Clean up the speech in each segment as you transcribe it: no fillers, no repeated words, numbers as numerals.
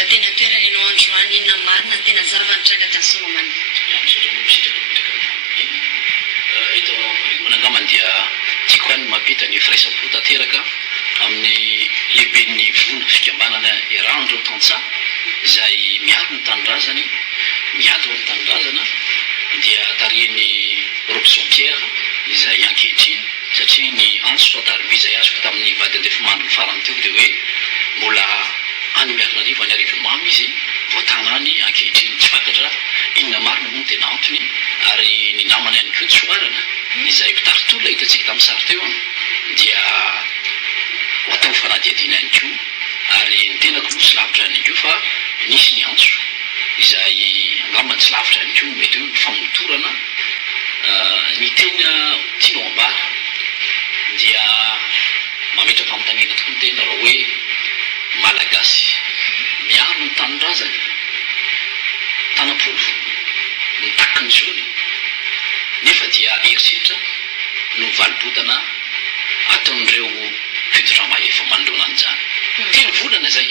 mba tena toerana ianao androany inona marina tena zava-nitrangatra ny Soamamana. Ito manangambany dia tiako any mampita ny firaisapo tanteraka amin'ny lehiben'ny vona fikambanana Erandro Tantsa izay miaro ny tanindrazany miady ho ny tanindrazana dia tarihiny Robson Pierre izay ankehitriny satria ny anso atarby izay azoko tamin'ny vadin-defomandry ny farany teo dia hoe mbola any miarina arivo any arivo mamy izy voatana any ankehitriny tsy fantatra inona marina moa tena antony ary ny namany ihany koa tsoarana izay mpitaritolona hitantsika tamin'ny sary teo dia atao fanadiadiana ihany koa ary ny tenako moa tsy lavitra ihany koa fa nisy ny antso izay angambany tsy lavitra ihany koa mety hoe famotorana ny tena tiano ambara dia mametra famotanina tokoa ny tena raha hoe malagasy miaro ny tanindrazany tanapolo mitaky ny zony nefa dia eritreritra no valibotana ataon'ireo fitondrama efa manoloana an'izany telo volana zay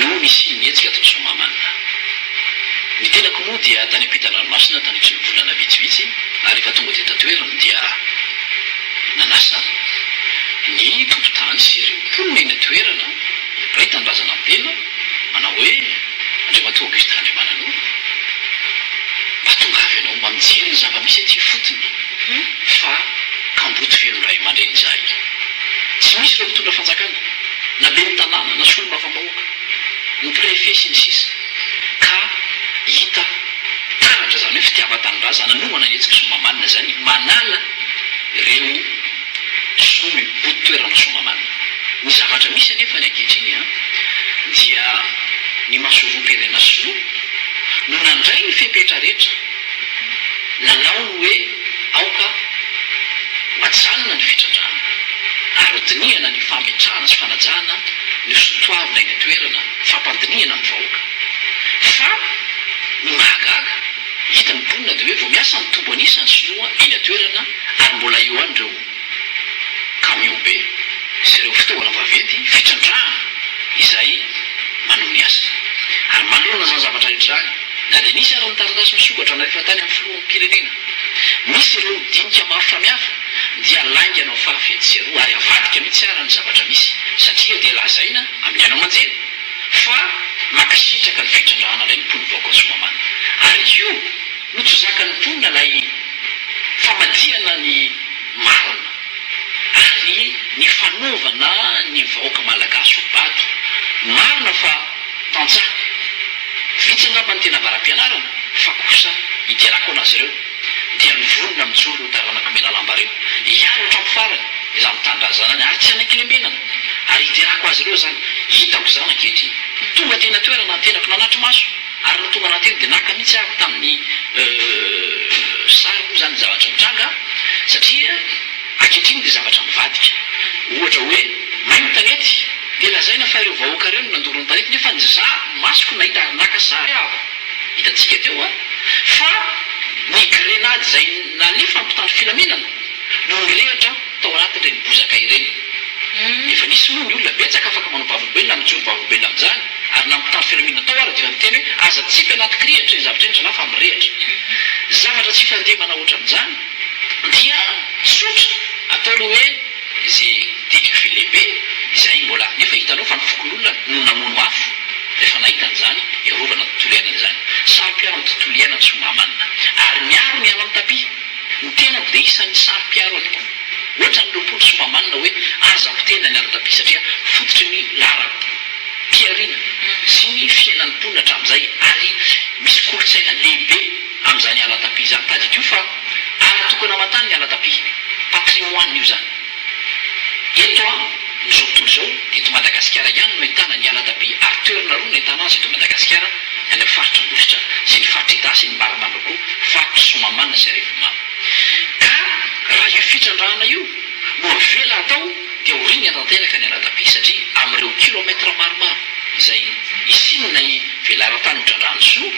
no misy mihetsika atao Soamamana. Ny tenako moa dia tany ampita-ranomasina tanitry ny volana vitsivitsy ary efa tonga teto toerana dia nanasa ny tompotany sy ireo mponina eny toerana ray tanindrazana tena manao hoe Andriamatoa Auguste Andriamananoa mba tonga avy ianao mba mijery ny zava-misy aty fotony fa kamboto velondray aman-dreny zay tsy misy ireo mitondra fanjakana na be ny tanàna na solona mafambahoaka ny préfet sy ny sisa ka hita taratra zany hoe fitiava-tanindrazana no mananetsika Soamamana zany manala ireo somy bototoerana Soamamana. Ny zavatra misy anefa ny ankehitriny dia ny mahasovom-pirenena sinoa no nandray ny fepetra rehetra nanao ny hoe aoka hoajanona ny fitrandrana ary dinihana ny fametrahana sy fanajana ny sotoavina eny toerana fampandinihana ny vahoaka fa ny mahagaga hita ny mponina dia hoe vao miasa ny tombo anisany sinoa eny toerana ary mbola eo an'ireo camion be sy ireo fitaovana vaventy fitrandrana izay manao ny asa ary manoloana zany zavatra rehetra zany na dia nisy ary ny taratasy misokatra na rehefa tany amin'ny filohan'ny pirenena misy ireo dinika maro samihafa dia lainganao fahafihetseroa ary avadika mihitsy ara ny zavatra misy satria dia lazaina amin'ny anao manjery fa makasitraka ny fitrandrana ilay ny mpony vaoaka ny Soamamana ary io no tsy zaka ny mponina ilay famadihana ny marina ary ny fanaovana ny vahoaka malagasy ho bato marina fa tantsaha vitsy angamba ny tena varam-pianarana fa kosa idiarako anazy ireo dia mivonona mijoro taranako mena lamba reo iaro hatramin'ny farany izany mitandrazana any ary tsy anakilembenana ary idiarako azy ireo zany hitako zany ankehitriny tonga tena toerana tenako nanatry maso ary no tonga anateny dia naka mihitsy aho tamin'ny sary moa zany zavatra mitranga satria ankehitriny dia zavatra mivadika ohatra hoe mahay mitanety dia lazaina fa ireo vahoaka ireo no nandoro ny tanety nefa za masoko nahita ary naka sary aho hitantsika teo fa ny grenady zay nalefa ampitandro filaminana no nirehatra tao anatin'ireny bozaka ireny efa nisy moa ny olona betsaka afaka manao vavolombelona mijoro vavolombelona amin'izany ary nampitandro filaminana tao ary dia miteny hoe aza tsipy anaty krihatra ny zavatra endra na fa mirehatra zavatra tsy fandehana ohatra amin'izany dia sotra atao aloha hoe izay décuvé lehibe izay mbola nefa hitanao fa nifokon'olona no namono afo rehefa nahita an'izany iarovana tontolo iainana izany sary-piaro ny tontolo iainana Soamamana ary miaro miala amin'ny tapi ny tenako dia isan'ny sary-piaro any koa ohatra ny lompolo Soamamana hoe azako tena ny ala tapi satria fototry ny lara-piariana sy ny fiainan'ny mponina hatramin'izay ary misy kolotsaina lehibe amin'izany ala tapi zany tadidio fa ala tokony amatany ny ala tapi patrimoine io zany eto izao tontolo izao eto Madagasikara ihany no ahitana ny ala tapi ary toerana roa no ahitana azy eto Madagasikara any amin'ny faritra Ambositra sy ny faritra Itasy ny Mbaramanga koa faritra Soamamana sy Arivomamy ka raha io fitrandrana io no avela atao dia horiny atanteraka ny ala tapi satria amin'ireo kilomètre maromaro izay isinona velara-tany hotrandrano soa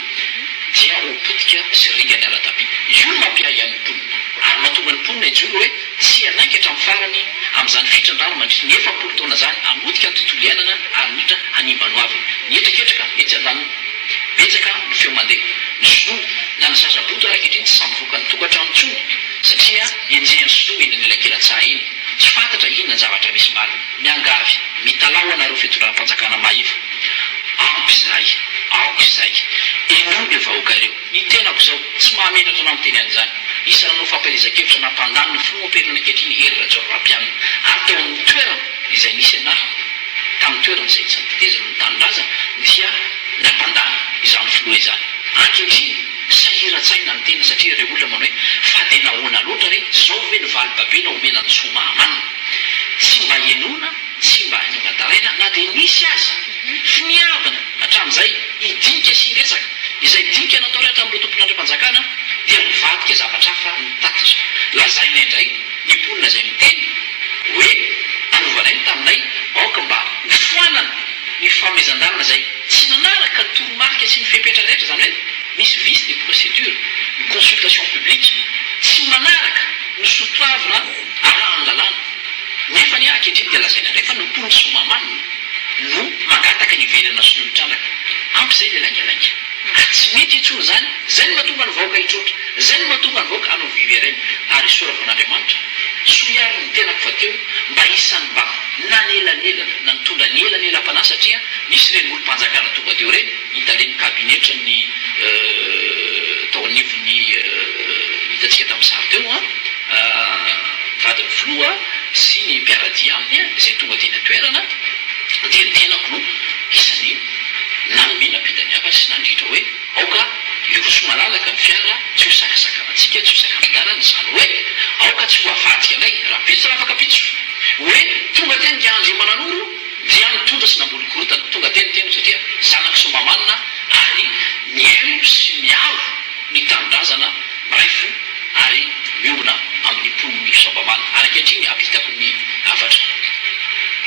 dia hopotika sy ringa ny ala tapi io mampiahy ihany mponina ary mahatonga ny mponina ijoro hoe tsy anainky hatramin'ny farany amin'izany fitrandrano mandritra ny 7 taona zany hamotika ny tontolo iainana ary miditra hanimba no avy nietraketraka izany betsaka ny feo mandeha ny sinoa na ny sasaboto raha kehitriny tsy samyvoaka ny tokantrano ntsony satria enjehan'ny sinoa eny anelakelan-tsaha iny tsy fantatra inona ny zavatra misy marina miangavy mitalao anareo fitondram-panjakana mahefa ampy izay aoko izay enomy vahoaka ireo ny tenako izao tsy mahamenatra na miteny an'izany isananao fampahizakevitra nampandaniny foaperina kehitriny herira jaoram-pianina atao amin'ny toerana izay nisy anahy tamin'ny toerana izay tsy nitetezana ny tanindrazana dia nampandany izany filoha izany ankehitriny sahira-tsaina ny tena satria re olona manao hoe fa dia nahoana loatra re zao ve ny valy-babe na omena ny somahamanina tsy mba enona tsy mba nymantaraina na dia nisy azy finiavana hatramin'izay idinika sy resaka izay dinika natao rehetra amin'ireo tompon'andriam-panjakana dia mivadika zavatra hafa nitatitra lazaina indray ny mponina izay miteny hoe anaovanay taminay aoka mba nifoanana ny famezan-dalana izay tsy nanaraka ny toromarika sy ny fepetra rehetra izany hoe misy vice de procédure ny consultation publique tsy manaraka ny sotoavina arahany lalàna nefa ny ankehitriny dia lazaina indray fa nymponiny somamanina no mangataka ny velana sy ny mitrandraka ampy izay dia langalanga tsy mety intsony zany zay no mahatonga ny vahoaka hitrotra zay no mahatonga ny vahoaka anao vivereny ary soravan'andriamanitra soiary ny tenako fa teo mba isan'ny mba nanelanelana na nitondra ny elanelam-panahy satria nisy reny olo-mpanjakana tonga teo reny hitaleny kabinetra ny tao anivony hitatsika tamin'ny sary teo vadiny filoha sy ny mpiaradia aminy izay tonga teny toerana dia ny tenako no isan'ny nanomena mpitany hafa sy nandritra hoe aoka iroso malalaka ny fiara tsy ho sakasakanatsika tsy ho sakanandarana izany hoe aoka tsy ho avadika anay raha pitso raha afaka pitso hoe tonga teny dia andry manan'olo dia mitondra sy namboly korotana tonga teny teno satria zanako somamanina ary miaino sy miaro ny tanindrazana miraifo ary miomona amin'ny mponiny somamanina ary ankehitriny ampitako ny afatra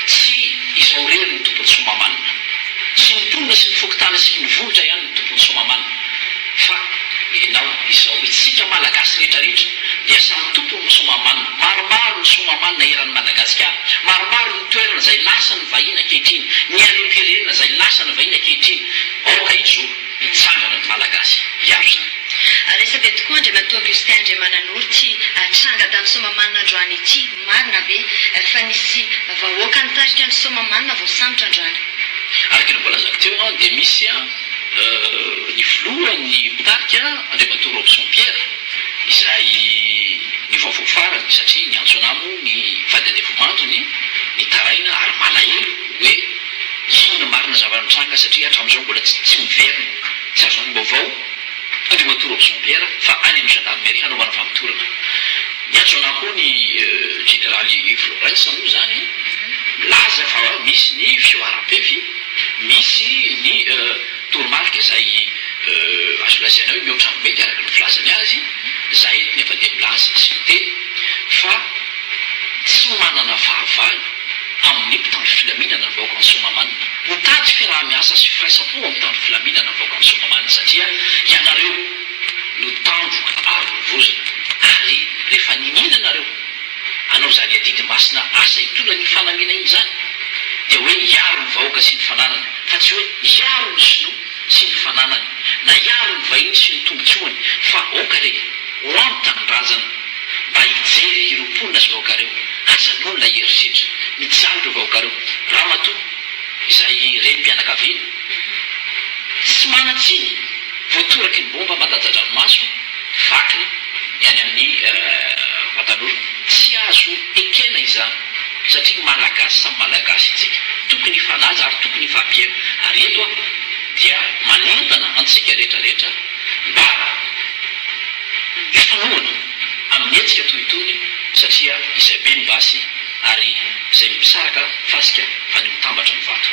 tsy izao rery ny tompony somamanina sy ny mponina sy ny fokotana sy ny vohitra ihany ny tompony somamanina fa enao izao itsika malagasy rehetrarehetra dia samy tompony somamanina maromaro ny somamanina eran'ny Madagasikara maromaro ny toerana izay lasa ny vahina ankehitriny ny alim-pirenena izay lasa ny vahina ankehitriny aoka ijoro hitsangana ny malagasy iaro zany resabe tokoa andriamatoa Augustin Andriamanan'Orty tranga tamin'ny somamanina androany ity marina be fa nisy vahoaka nitarika ny somamanina voasambotra androany araka ny mbola zako teo dia misy ny filoha ny mitarika andriamatoa Robson Pierre izay ny vaovao farany satria ny antsonamo ny vady andevomandrony ny taraina ary malahelo hoe inona marina zava-nitranga satria hatramin'izao mbola tsy miverina tsy azony vaovao andriamatoa Robson Pierre fa any amin'ny gendarmerie hanaovana famitorana ny antsona koa ny généraly Florence moa zany laza fa misy ny fioaram-pefy misy ny toromarika izay azo lazaina hoe mihoatra ny mety araka ny filazany azy zay nefa dia milaza sy miteny fa tsy manana fahavalo amin'ny mpitandro filaminana ny vahoaka ny somamanina mitady fiaraha-miasa sy firaisa-po amin'ny mpitandro filaminana ny vahoaka ny somamanina satria ianareo no tandro ary novozana ary rehefa ninina nareo anao zany adidy masina asa hitondra ny fanamina iny zany dia hoe iaro ny vahoaka sy ny fananany fa tsy hoe iaro ny sinoa sy ny fananany na iaro ny vahiny sy ny tombotsoany fa aoka re ho amin'ny tanindrazana mba hijery ireo mponina sy vahoakareo ajanony la heritreritra mijaly ireo vahoakareo raha matoa izay renim-pianakaviana tsy manatsiny voatoraky ny bomba matajadranomaso vakiny any amin'ny vatan'olona tsy azo ekena izany satria malagasy samy malagasy itsika tokony ifanaja ary tokony ifampiena ary eto dia manentana antsika rehetrarehetra mba ifanoana amin'ny etsika toytony satria izay be ny basy ary izay misaraka fasika fa ny mitambatra ny vato